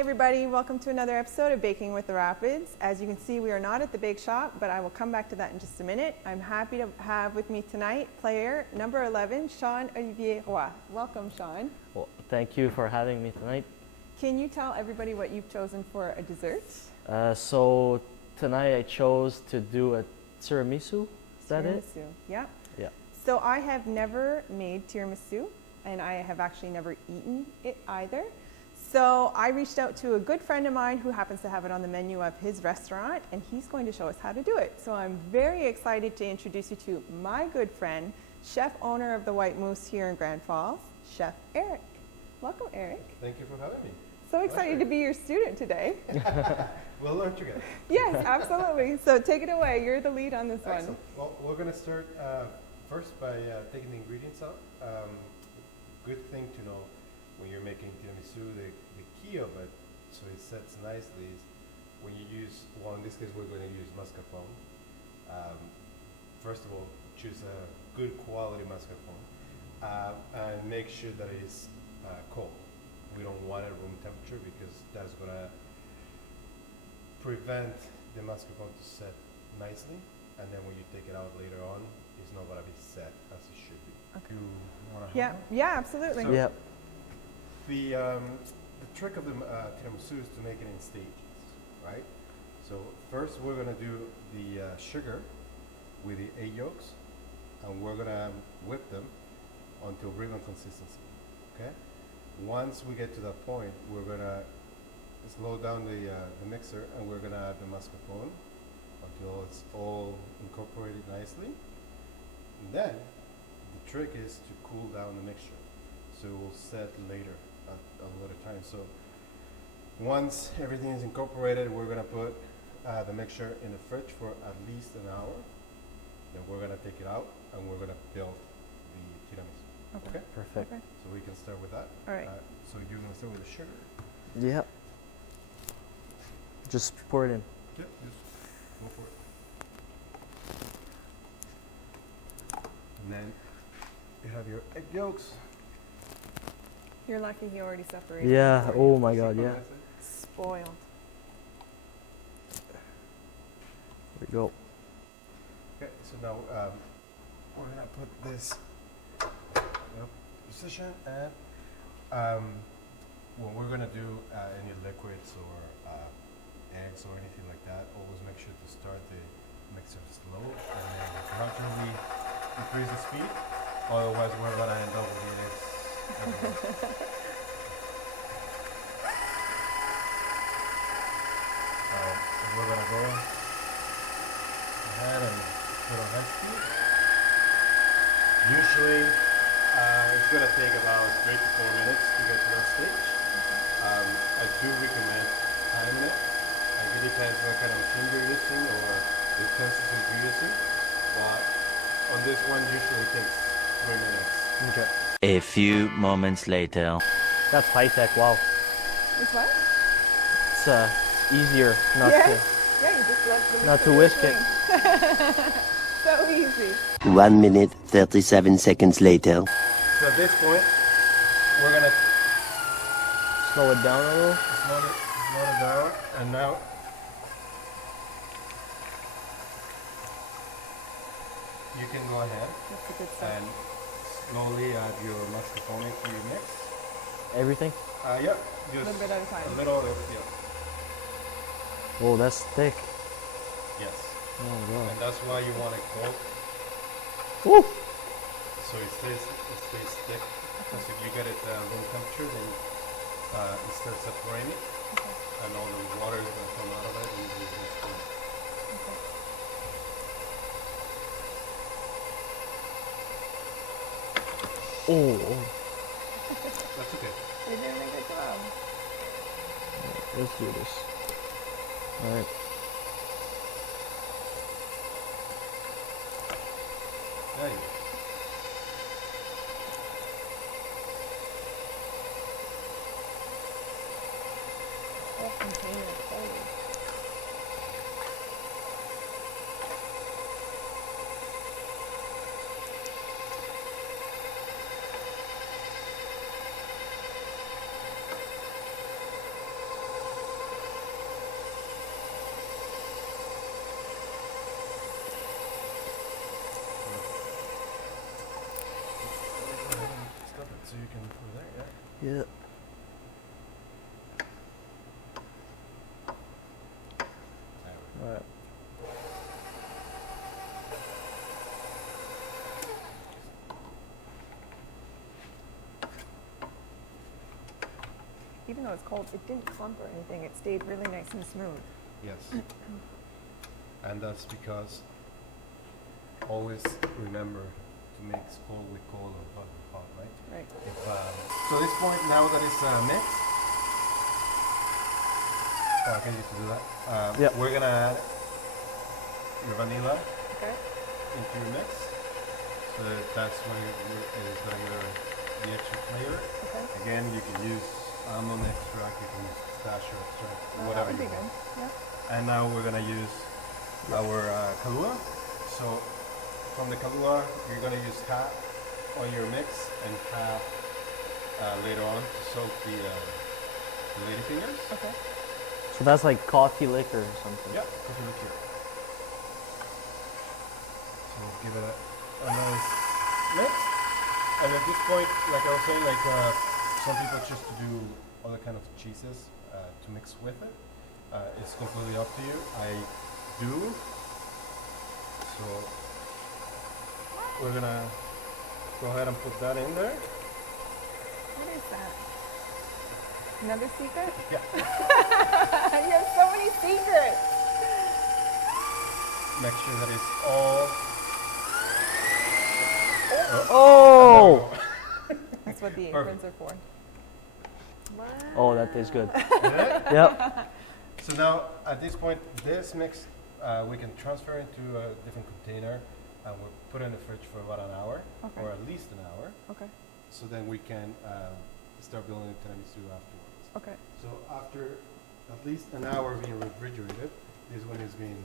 everybody, welcome to another episode of Baking with the Rapids. As you can see, we are not at the bake shop, but I will come back to that in just a minute. I'm happy to have with me tonight player number 11, Shon-Olivier Roy. Welcome, Shon. Well, thank you for having me tonight. Can you tell everybody what you've chosen for a dessert? So tonight I chose to do a tiramisu. Is that it? Tiramisu, yeah. Yeah. So I have never made tiramisu, and I have actually never eaten it either. So I reached out to a good friend of mine who happens to have it on the menu of his restaurant, and he's going to show us how to do it. So I'm very excited to introduce you to my good friend, chef owner of the White Moose here in Grand Falls, Chef Erik. Welcome, Erik. Thank you for having me. So excited to be your student today. We'll learn together. Yes, absolutely. So take it away. You're the lead on this Excellent. one. Well, we're going to start first by taking the ingredients out. Good thing to know when you're making tiramisu, the key of it, so it sets nicely, is when you use, well, in this case we're going to use mascarpone. First of all, choose a good quality mascarpone and make sure that it is cold. We don't want it room temperature because that's going to prevent the mascarpone to set nicely, and then when you take it out later on, it's not going to be set as it should be. Okay. You want to Yeah, absolutely. So- Yeah. The trick of the tiramisu is to make it in stages, right? So first we're going to do the sugar with the egg yolks, and we're going to whip them until ribbon consistency, okay? Once we get to that point, we're going to slow down the mixer, and we're going to add the mascarpone until it's all incorporated nicely. And then the trick is to cool down the mixture, so it will set later at a later time. So once everything is incorporated, we're going to put the mixture in the fridge for at least an hour. Then we're going to take it out, and we're going to build the tiramisu. Okay? Perfect. Okay. So we can start with that. All right. So you're going to start with the sugar. Yeah. Just pour it in. Yep, just go for it. And then you have your egg yolks. You're lucky he already separated. Yeah. Oh my God. Yeah. Spoiled. There we go. Okay, so now we're gonna put this in position, and when we're gonna do any liquids or eggs or anything like that, always make sure to start the mixer slow and then gradually increase the speed. Otherwise, we're gonna end up with eggs everywhere. So we're gonna go ahead and put on high speed. Usually, it's gonna take about 3 to 4 minutes to get to that stage. I do recommend timing it. It depends what kind of machine you're using or the utensils you're using. But on this one, usually it takes 3 minutes. Okay. A few moments later. That's high tech. Wow. It's what? It's easier not Yeah, to. you just let the Not to mixer whisk it. swing. So easy. 1 minute, 37 seconds later. So at this point, we're gonna Slow it down a little. slow it down, and now you can go ahead That's a good stuff. and slowly add your mascarpone to your mix. Everything. Yep, A just little bit at a time. a little of it, yeah. Oh, that's thick. Yes, Oh God. and that's why you want it cold, Woo. so it stays thick. Because if you get it room temperature, then it starts separating, and all the water is going to come out of it, and it's just cool. Oh. That's okay. You're doing a good job. Let's do this. All right. There you go. That container is cold. Yeah. All right. Even though it's cold, it didn't clump or anything. It stayed really nice and smooth. Yes. And that's because always remember to mix cold with cold or hot with hot, right? Right. If, so at this point, now that it's mixed, I can use to do that. Yeah. We're gonna add your vanilla Okay. into your mix. So that's when it is gonna give it the extra flavor. Okay. Again, you can use almond extract, you can use pistachio extract, Well, whatever that would you be want. good. Yeah. And now we're gonna use our Kahlua. So from the Kahlua, you're gonna use half on your mix and half later on to soak the ladyfingers. Okay. So that's like coffee liquor or something. Yeah, coffee liqueur. So give it a nice mix. And at this point, like I was saying, like some people choose to do other kind of cheeses to mix with it. It's completely up to you. I do. So we're gonna go ahead and put that in there. What is that? Another secret? Yeah. You have so many secrets. Make sure that it's all. Oh! That's what the Perfect. aprons are for. Wow. Oh, that tastes good. Yeah. Yep. So now, at this point, this mix we can transfer into a different container and we'll put it in the fridge for about an hour, Okay. or at least an hour. Okay. So then we can start building the tiramisu afterwards. Okay. So after at least an hour being refrigerated, this one has been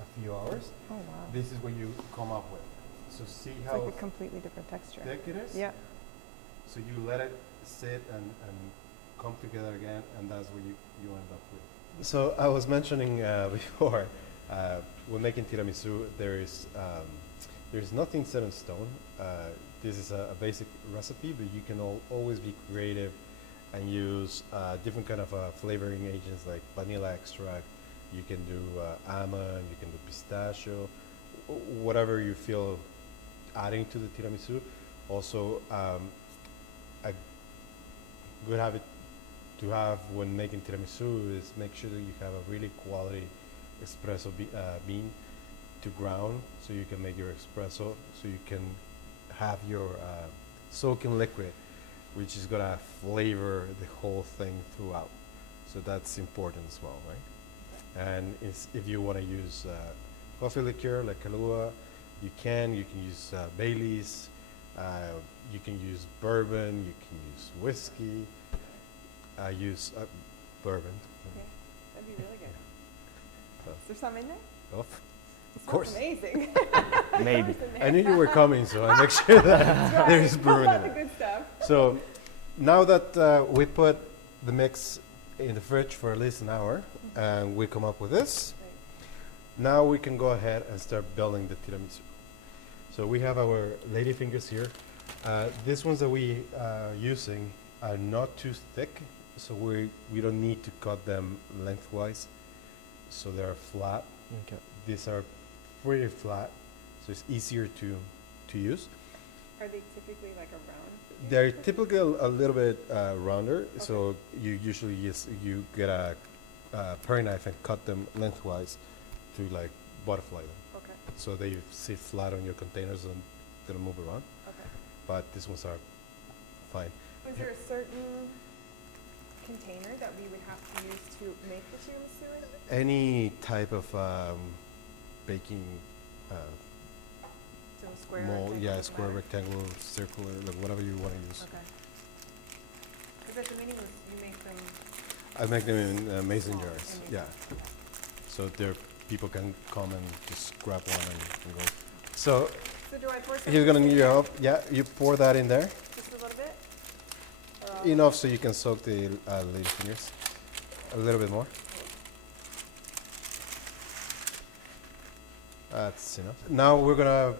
a few hours. Oh wow. This is what you come up with. So see It's how like a completely different texture. thick it is? Yeah. So you let it sit and come together again, and that's what you end up with. So I was mentioning before, when making tiramisu, there's nothing set in stone. This is a basic recipe, but you can always be creative and use different kind of flavoring agents like vanilla extract. You can do almond, you can do pistachio, whatever you feel adding to the tiramisu. Also, a good habit to have when making tiramisu is make sure that you have a really quality espresso bean to ground so you can make your espresso, so you can have your soaking liquid, which is gonna flavor the whole thing throughout. So that's important as well, right? And if you want to use coffee liqueur like Kahlua, you can use Bailey's, you can use bourbon, you can use whiskey. I use bourbon. Okay. That'd be really good. Oh. Is there some in there? Of It course. smells amazing. Maybe. What's in there? I knew you were coming, so I make sure that there is bourbon All in the it. good stuff. So now that we put the mix in the fridge for at least an hour, and we come up with this, Right. now we can go ahead and start building the tiramisu. So we have our ladyfingers here. These ones that we are using are not too thick, so we don't need to cut them lengthwise. So they're flat. Okay. These are pretty flat, so it's easier to use. Are they typically like a round? They're typically a little bit rounder, so you usually you get a paring knife and cut them lengthwise to like butterfly them, Okay. so they sit flat on your containers and they don't move around. Okay. But these ones are fine. Was there a certain container that we would have to use to make the tiramisu in? Any type of baking So square. mold, rectangle, yeah, doesn't square, matter? rectangle, circular, like whatever you want to use. Okay. Because at the mini was you make them. I make them in mason Small, jars, and yeah. So there, people can come and just grab one and go. So So do I pour some? you're gonna in need there? your help. Yeah, you pour that in there. Just a little bit. Enough so you can soak the lady fingers. A little bit more. That's enough. Now we're gonna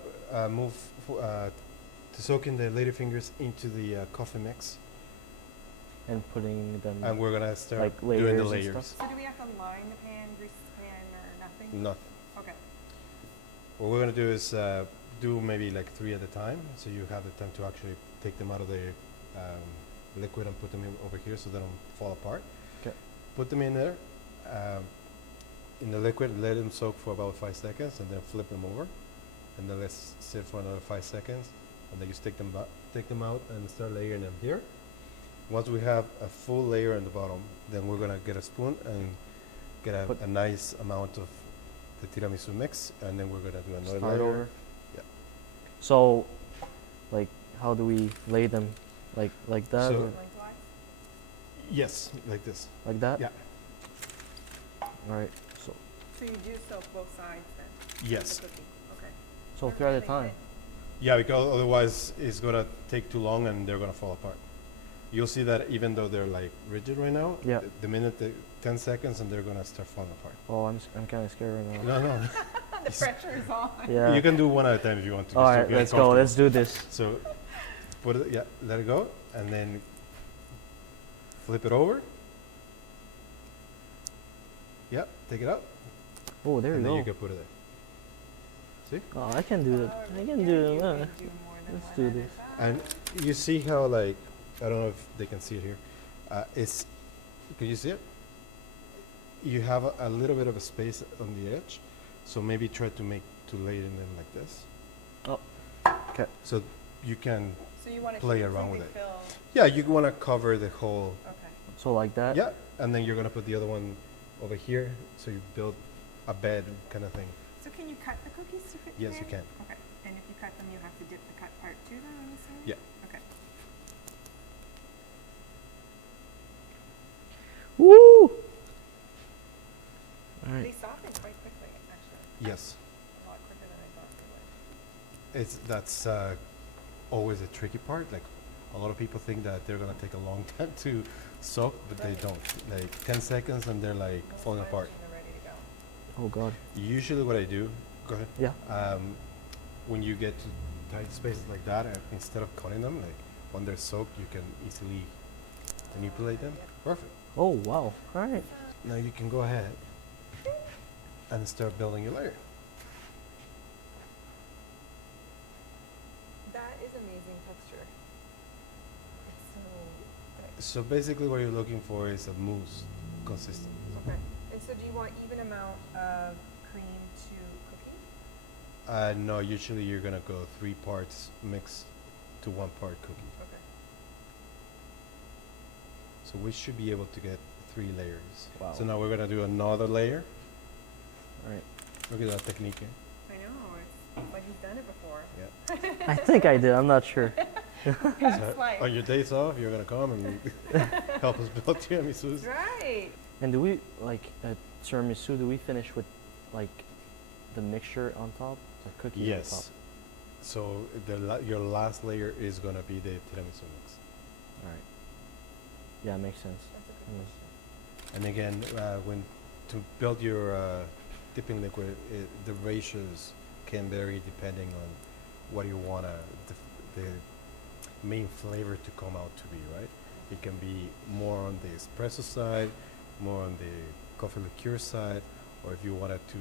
move to soaking the lady fingers into the coffee mix. and putting them And we're gonna start like doing the layers and layers. stuff? So do we have to line the pan, grease the pan, or nothing? Nothing. Okay. What we're gonna do is do maybe like 3 at a time, so you have the time to actually take them out of the liquid and put them in over here so they don't fall apart. 'Kay. Put them in there, in the liquid, let them soak for about 5 seconds, and then flip them over, and then let's sit for another 5 seconds, and then you take them out and start layering them here. Once we have a full layer in the bottom, then we're gonna get a spoon and get a nice amount of the tiramisu mix, and then we're gonna do another Start layer. over. Yeah. So, like, how do we lay them? Like that? So- or Lengthwise? Yes, like this. like that? Yeah. All right. So, So you do soak both sides then? of Yes. the cookie? Okay. so 3 at a Perfect. time. Yeah, because otherwise it's gonna take too long and they're gonna fall apart. You'll see that even though they're like rigid right now, Yeah. the minute 10 seconds and they're gonna start falling apart. Oh, I'm kind of scared right now. No, no. The pressure is on. Yeah. You can do one at a time if you want to. All just to right, get let's go. comfortable. Let's do this. So, put it, yeah, let it go, and then flip it over. Yep, take it out, Oh, there and you then go. you can put it there. See? Oh, I can do it. Oh, I can yeah, do you it. can do more than Let's one do at a this. time. And you see how like, I don't know if they can see it here. It's, can you see it? You have a little bit of a space on the edge, so maybe try to lay it in them like this. Oh, okay. So you can, So you want to play around with completely it. fill. yeah, you want to cover the whole, Okay. So like that. yeah, and then you're gonna put the other one over here, so you build a bed kind of thing. So can you cut the cookies to fit? Yes, there? you can. Okay. And if you cut them, you have to dip the cut part too, then I'm assuming. Yeah. Okay. Woo! All right. They soften quite quickly, actually. Yes, A lot quicker than I thought they would. that's always a tricky part. Like a lot of people think that they're gonna take a long time to soak, but they Right. don't. Like 10 seconds and they're like Most falling times apart. when they're ready to go. Oh God. Usually what I do, go ahead. Yeah. When you get to tight spaces like that, instead of cutting them, like when they're soaked, you can easily manipulate them. Perfect. Oh wow. All right. Now you can go ahead and start building your layer. That is amazing texture. It's so thick. So basically what you're looking for is a mousse consistency. Okay. And so do you want even amount of cream to cookie? No, usually you're gonna go 3 parts mixed to 1 part cookie. Okay. So we should be able to get 3 layers. Wow. So now we're gonna do another layer. All right. Look at that technique. I know. It's like he's done it before. Yeah. I think I did. I'm not sure. Past So life. on your days off, you're gonna come and help us build tiramisus. Right. And do we like at tiramisu? Do we finish with like the mixture on top or cookies on top? Yes. So your last layer is gonna be the tiramisu mix. All right. Yeah, makes sense. That's a good Mm. question. And again, when to build your dipping liquid, the ratios can vary depending on what you want the main flavor to come out to be, right? It can be more on the espresso side, more on the coffee liqueur side, or if you wanted to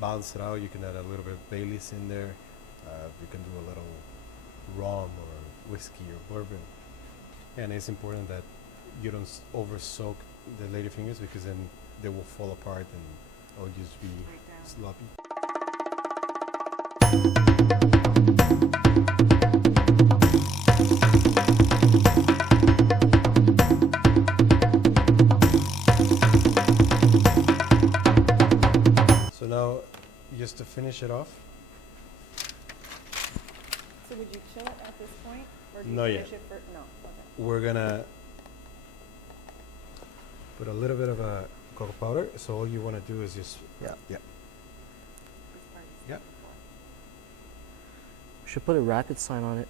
balance it out, you can add a little bit of Baileys in there. You can do a little rum or whiskey or bourbon. And it's important that you don't over soak the lady fingers because then they will fall apart and it'll just be Right down. sloppy. So now, just to finish it off, So would you chill it at this point? Or do you Not finish yet. it for, no, okay. we're gonna put a little bit of a cocoa powder. So all you want to do is just This part is Yeah. before. We should put a rapid sign on it.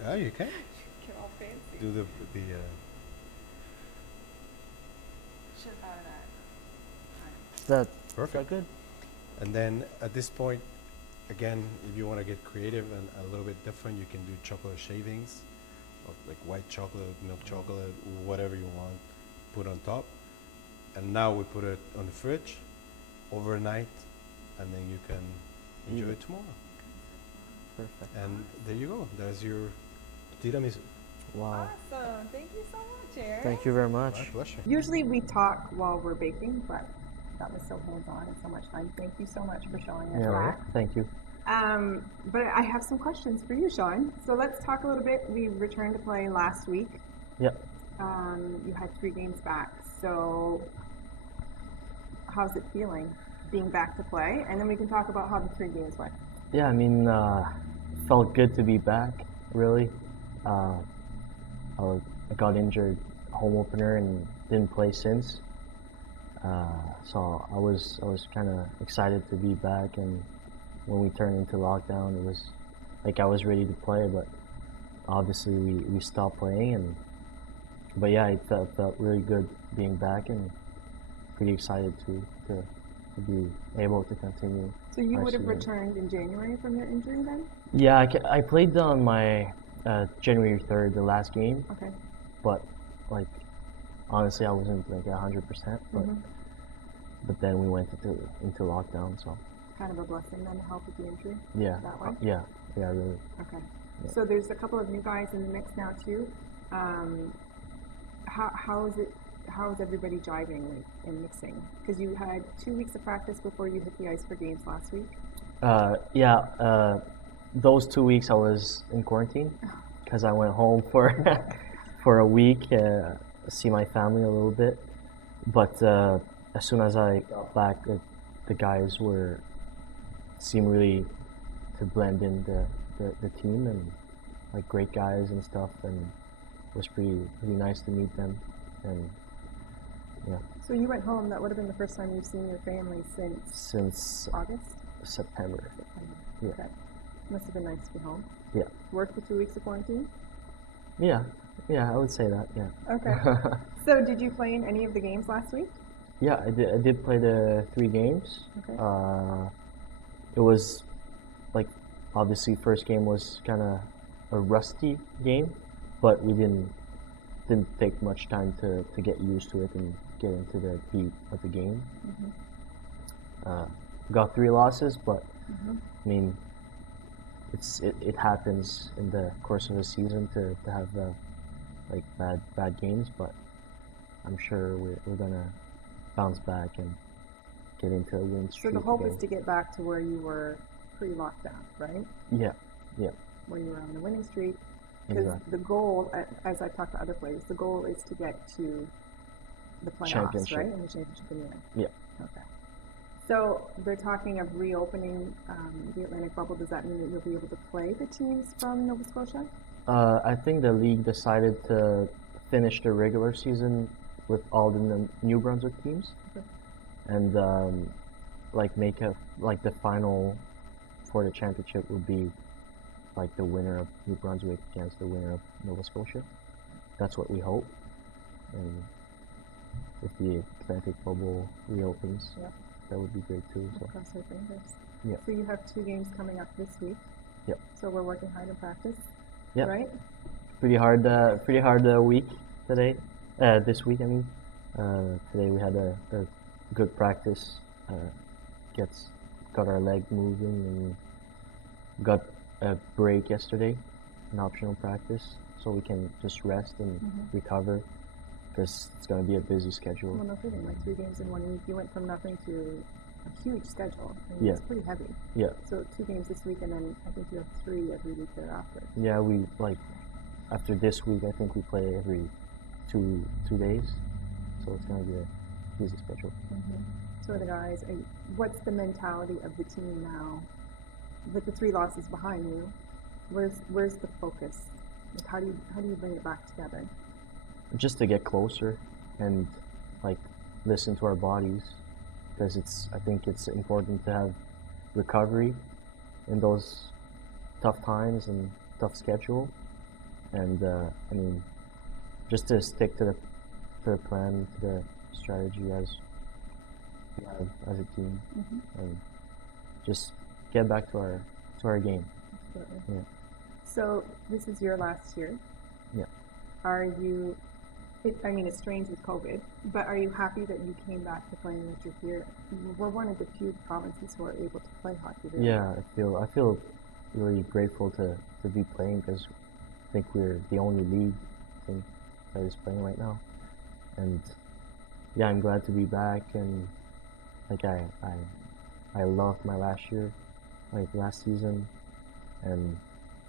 yeah, you can Get all fancy. do the Should have thought of that. Is that perfect. good? And then at this point, again, if you want to get creative and a little bit different, you can do chocolate shavings, like white chocolate, milk chocolate, whatever you want, put on top. And now we put it on the fridge overnight, and then you can enjoy it tomorrow. Perfect. And there you go. There's your tiramisu. Wow. Awesome. Thank you so much, Erik. Thank you very much. My pleasure. Usually we talk while we're baking, but that was so hands-on and so much fun. Thank you so much for showing us that. Thank you. But I have some questions for you, Shon. So let's talk a little bit. We returned to play last week. Yep. You had 3 games back. So how's it feeling being back to play? And then we can talk about how the 3 games went. Yeah, I mean, felt good to be back, really. I got injured home opener and didn't play since. So I was kind of excited to be back, and when we turned into lockdown, it was like I was ready to play, but obviously we stopped playing. But yeah, it felt really good being back, and pretty excited to be able to continue. So you our would have season. returned in January from your injury then? Yeah, I played on my January 3rd, the last game, Okay. but like honestly, I wasn't like 100%. But then we went into lockdown, so Kind of a blessing then to help with the injury? yeah, That way? yeah, really. Okay. Yeah. So there's a couple of new guys in the mix now too. How is everybody jiving and mixing? Because you had 2 weeks of practice before you hit the ice for games last week. Those 2 weeks I was in quarantine because I went home for for a week, see my family a little bit. But as soon as I got back, the guys seemed really to blend in the team, and like great guys and stuff, and it was pretty nice to meet them. And yeah, So you went home. That would have been the first time you've seen your family since since August? September. Yeah. Okay. Must have been nice to be home. Yeah. Work for 2 weeks of quarantine? Yeah, I would say that. Yeah. Okay. So did you play in any of the games last week? Yeah, I did play the 3 games. Okay. It was like obviously first game was kind of a rusty game, but we didn't take much time to get used to it and get into the beat of the game. Got 3 losses, but I mean it happens in the course of a season to have like bad games, but I'm sure we're gonna bounce back and get into a win So streak the hope again. is to get back to where you were pre-lockdown, right? Yeah, Where you were on the winning streak. Because exactly. the goal, as I talked to other players, the goal is to get to the playoffs, Championship. right? And the championship in the end. Yeah. Okay. So they're talking of reopening the Atlantic bubble. Does that mean that you'll be able to play the teams from Nova Scotia? I think the league decided to finish the regular season with all the New Brunswick teams, Okay. and make the final for the championship would be like the winner of New Brunswick against the winner of Nova Scotia. That's what we hope. And if the Atlantic bubble reopens, Yeah. that would be great too. So Cross our fingers. Yeah. So you have 2 games coming up this week. Yep. So we're working hard in practice. Yeah. Right? pretty hard week today. This week, I mean. Today we had a good practice. Got our leg moving, and got a break yesterday, an optional practice, so we can just rest and recover, because it's going to be a busy schedule. Well, no kidding. Like 3 games in 1 week. You went from nothing to a huge schedule. I mean, Yeah. It's pretty heavy. Yeah, So 2 games this week, and then I think you have 3 every week thereafter. yeah. We after this week, I think we play every two days, so it's going to be a busy schedule. So the guys, what's the mentality of the team now? With the 3 losses behind you, where's the focus? Like how do you bring it back together? Just to get closer and listen to our bodies, because I think it's important to have recovery in those tough times and tough schedule, and I mean, just to stick to the plan, to the strategy as we have as a team, and just get back to our game. Absolutely. Yeah. So this is your last year. Yeah. are you, I mean, it's strange with COVID, but are you happy that you came back to playing that you're here? We're one of the few provinces who are able to play hockey there. Yeah, I feel really grateful to be playing because I think we're the only league I think that is playing right now, and yeah, I'm glad to be back. And like I loved my last year, like last season, and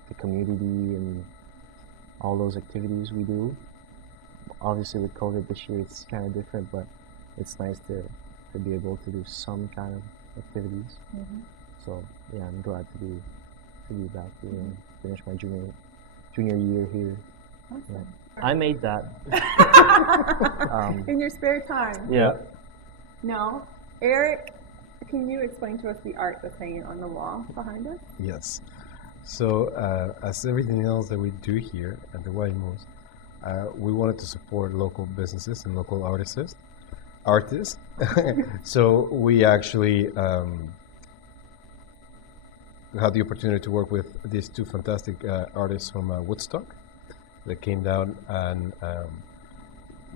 the community and all those activities we do. Obviously with COVID this year it's kind of different, but it's nice to be able to do some kind of activities. Mm-hmm. So yeah, I'm glad to be back here and finish my junior year here. Awesome. Yeah. I made that. In your spare time? Yeah. No. Erik, can you explain to us the art that's hanging on the wall behind us? Yes. So as everything else that we do here at the White Moose, we wanted to support local businesses and local artists. So we actually had the opportunity to work with these two fantastic artists from Woodstock that came down and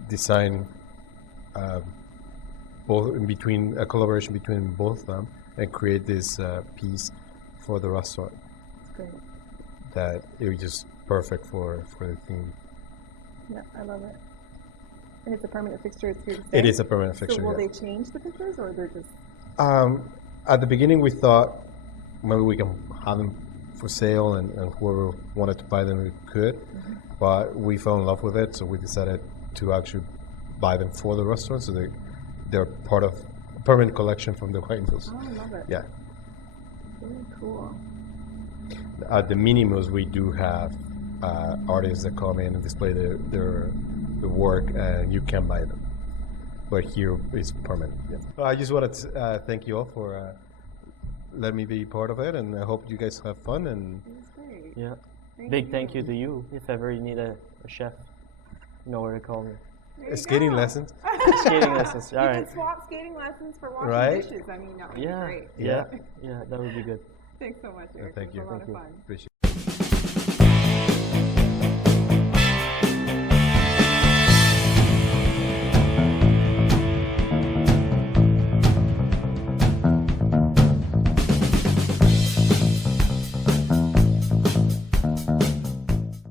designed both in between a collaboration between both of them and create this piece for the restaurant. Great. That it was just perfect for the theme. Yeah, I love it. And it's a permanent fixture. It's here to stay. It is a permanent fixture. So will yeah. they change the pictures, or they're just? At the beginning, we thought maybe we can have them for sale, and whoever wanted to buy them we could. Mm-hmm. But we fell in love with it, so we decided to actually buy them for the restaurant, so they're part of a permanent collection from the White Moose. Oh, I love it. Yeah. Very cool. At the Minimus, we do have artists that come in and display their work, and you can buy them. But here it's permanent. Yeah. Well, I just wanted to thank you all for letting me be part of it, and I hope you guys have fun. And It was great. Yeah. Thank Big thank you to you. If ever you need a chef, you know where to call me. There you skating go. lessons. Skating lessons. All You right. can swap skating lessons for washing Right? dishes. I mean, that would Yeah. be great. Yeah. Yeah. That would be good. Thanks so much, Erik. Thank It was you. a lot Thank of you. fun. Appreciate it.